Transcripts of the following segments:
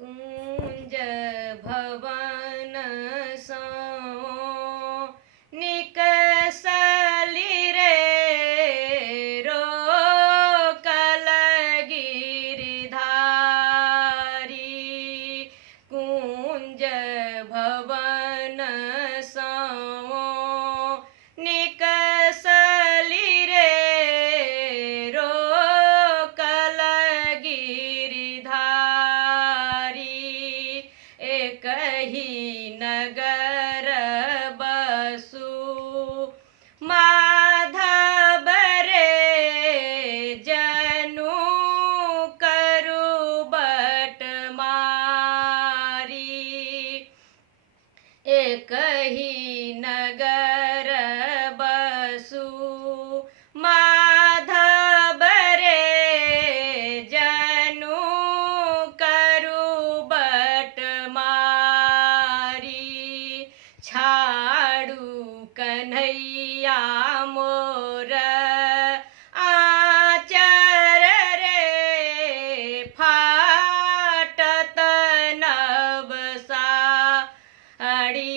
कुंज भवन सो निकसली रे रोकल गिरधारी। कुंज भवन सो निकसली रे रोकल गिरधारी। एक ही नगर बसु माधव रे जनु करु बटमारी। एक ही नगर बसु माधव रे जनु करु बटमारी। छाड़ू कन्हैया मोर आचर रे फाटत नव साड़ी।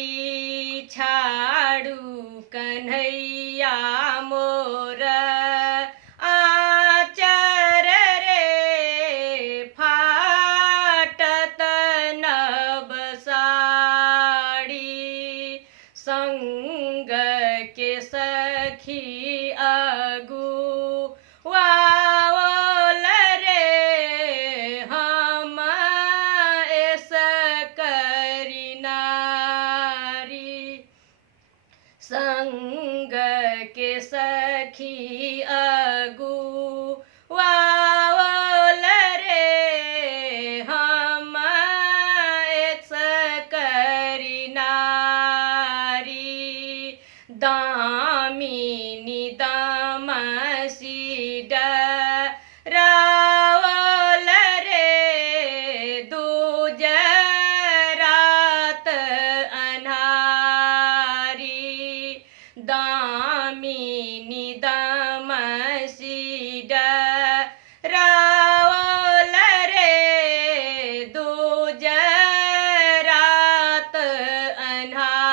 छाड़ू कन्हैया मोर आचर रे फाटत नव साड़ी। संग के सखी अगुआवल रे हम ऐस करी नारी। संग के सखी अगुआवल रे हम ऐस करी नारी। दामिनी दामसी डरावल रे दूज रात अन्हारी। दामिनी दामसी डरावल रे दूज रात अन्हारी।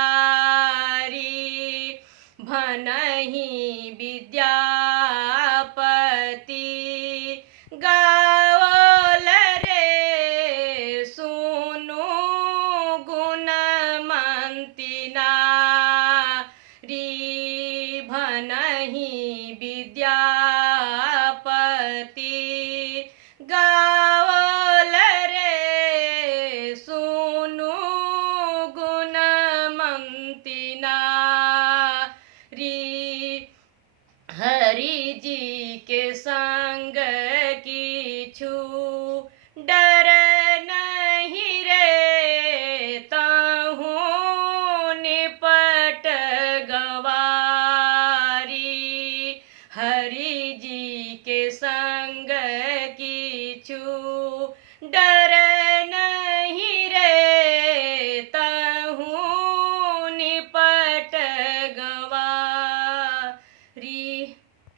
भनहि विद्यापति गावल रे सुनु गुणमंती नारी। भनहि विद्यापति गावल रे सुनु गुणमंती नारी। हरि जी के संग किछु